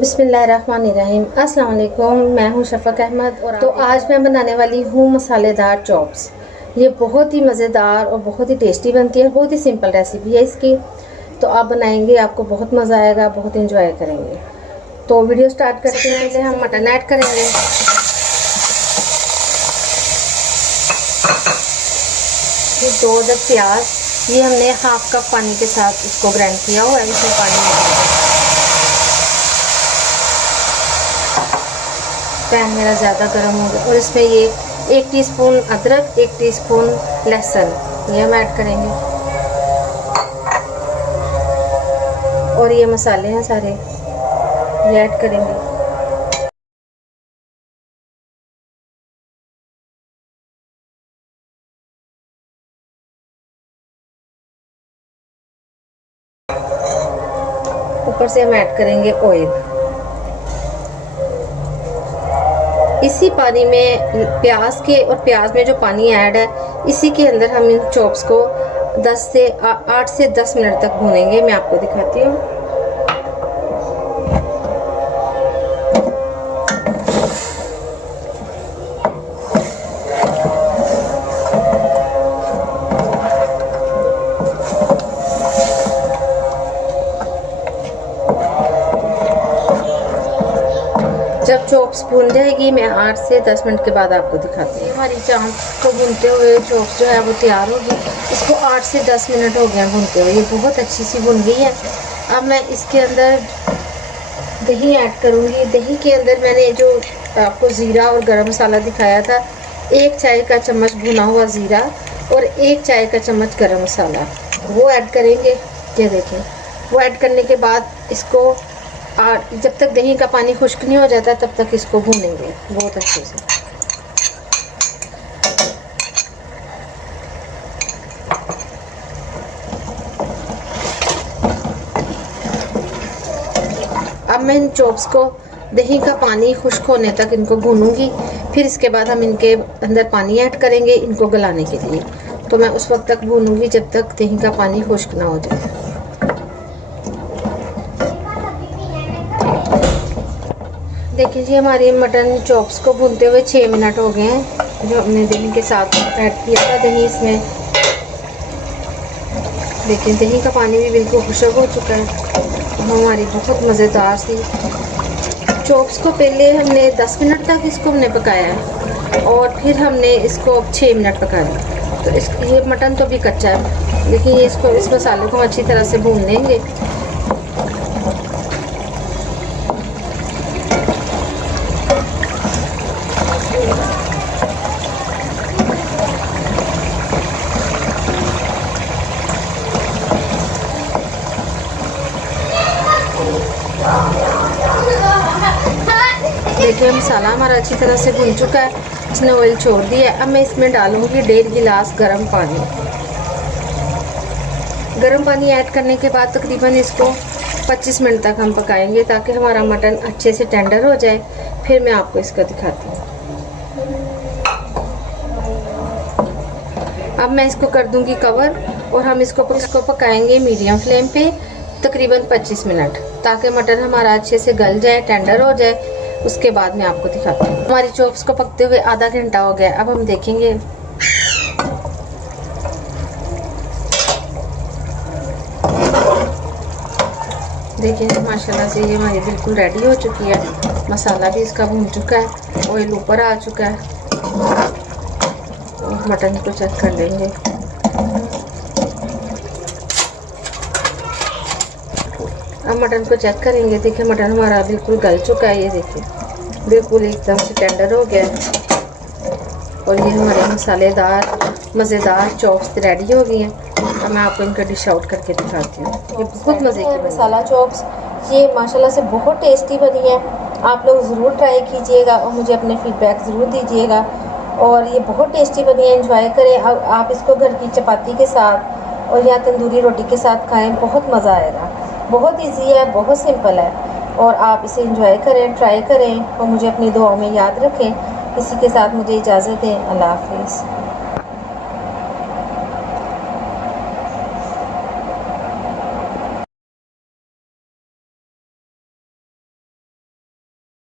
बिस्मिल्लाहिर्रहमानिर्रहीम। अस्सलाम वालेकुम, मैं हूं शफ़क़ अहमद और तो आज मैं बनाने वाली हूं मसालेदार चॉप्स। ये बहुत ही मज़ेदार और बहुत ही टेस्टी बनती है। बहुत ही सिंपल रेसिपी है इसकी, तो आप बनाएंगे आपको बहुत मज़ा आएगा, बहुत इंजॉय करेंगे। तो वीडियो स्टार्ट करते हैं। पहले हम मटन ऐड करेंगे। फिर 2 अदद प्याज, ये हमने हाफ कप पानी के साथ इसको ग्राइंड किया हुआ है। इसमें पानी पैन मेरा ज़्यादा गर्म हो गया और इसमें ये 1 टीस्पून अदरक, 1 टीस्पून लहसुन ये हम ऐड करेंगे। और ये मसाले हैं सारे ये ऐड करेंगे। ऊपर से हम ऐड करेंगे ऑयल। इसी पानी में प्याज के और प्याज में जो पानी ऐड है इसी के अंदर हम इन चॉप्स को 8 से 10 मिनट तक भूनेंगे। मैं आपको दिखाती हूँ। जब चॉप्स भून जाएगी मैं 8 से 10 मिनट के बाद आपको दिखाती हूँ। हमारी चांप को भूनते हुए चॉप्स जो है वो तैयार होगी। इसको 8 से 10 मिनट हो गए भूनते हुए, ये बहुत अच्छी सी भुन गई है। अब मैं इसके अंदर दही ऐड करूँगी। दही के अंदर मैंने जो आपको ज़ीरा और गरम मसाला दिखाया था, 1 चाय का चम्मच भुना हुआ ज़ीरा और 1 चाय का चम्मच गरम मसाला वो ऐड करेंगे। ये देखें, वो ऐड करने के बाद इसको जब तक दही का पानी खुश्क नहीं हो जाता तब तक इसको भूनेंगे बहुत अच्छे से। अब मैं इन चॉप्स को दही का पानी खुश्क होने तक इनको भूनूंगी। फिर इसके बाद हम इनके अंदर पानी ऐड करेंगे इनको गलाने के लिए। तो मैं उस वक्त तक भूनूंगी जब तक दही का पानी खुश्क ना हो जाए। देखिए जी, हमारी मटन चॉप्स को भूनते हुए 6 मिनट हो गए हैं। जो हमने दही के साथ ऐड किया था दही इसमें, देखिए दही का पानी भी बिल्कुल खुश्क हो चुका है। हमारी बहुत मज़ेदार सी चॉप्स को पहले हमने 10 मिनट तक इसको हमने पकाया है और फिर हमने इसको 6 मिनट पकाया। तो ये मटन तो भी कच्चा है, लेकिन ये इसको इस मसाले को अच्छी तरह से भून लेंगे। देखिए मसाला हमारा अच्छी तरह से भून चुका है, इसने ऑयल छोड़ दिया है। अब मैं इसमें डालूंगी 1.5 गिलास गर्म पानी। गर्म पानी ऐड करने के बाद तकरीबन इसको 25 मिनट तक हम पकाएंगे ताकि हमारा मटन अच्छे से टेंडर हो जाए। फिर मैं आपको इसका दिखाती हूँ। अब मैं इसको कर दूंगी कवर और हम इसको पकाएंगे मीडियम फ्लेम पे तकरीबन 25 मिनट, ताकि मटन हमारा अच्छे से गल जाए, टेंडर हो जाए। उसके बाद मैं आपको दिखाती हूँ। हमारी चॉप्स को पकते हुए आधा घंटा हो गया। अब हम देखेंगे। देखिए माशाल्लाह से ये हमारी बिल्कुल रेडी हो चुकी है। मसाला भी इसका भून चुका है, ऑयल ऊपर आ चुका है। मटन को चेक कर लेंगे। अब मटन को चेक करेंगे। देखिए मटन हमारा बिल्कुल गल चुका है। ये देखिए बिल्कुल एकदम से टेंडर हो गया है और ये हमारे मसालेदार मज़ेदार चॉप्स रेडी हो गई हैं। अब मैं आपको इनका डिश आउट करके दिखाती हूँ। ये बहुत मज़े की मसाला चॉप्स ये माशाल्लाह से बहुत टेस्टी बनी है। आप लोग ज़रूर ट्राई कीजिएगा और मुझे अपने फीडबैक ज़रूर दीजिएगा। और ये बहुत टेस्टी बनी है, एंजॉय करें। आप इसको घर की चपाती के साथ और या तंदूरी रोटी के साथ खाएँ, बहुत मज़ा आएगा। बहुत इजी है, बहुत सिंपल है और आप इसे एंजॉय करें, ट्राई करें और मुझे अपनी दुआओं में याद रखें। इसी के साथ मुझे इजाज़त दें। अल्लाह हाफ़िज़।